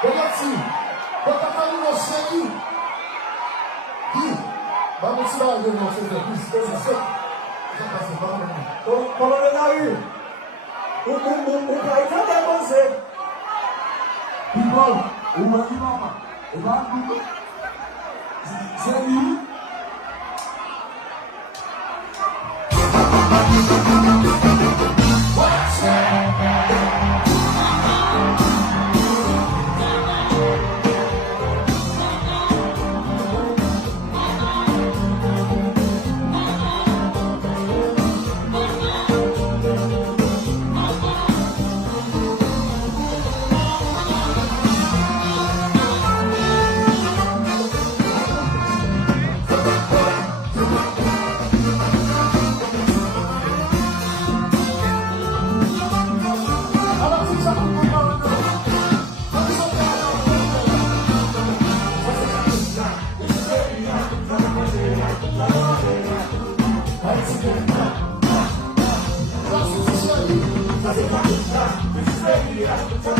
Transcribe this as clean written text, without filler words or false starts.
Ragazzi, tocca fare uno shake. Vamos tirar o nosso exercício. Falando aí, o país até você. Irmão, uma de mama. Vai, Zé. This is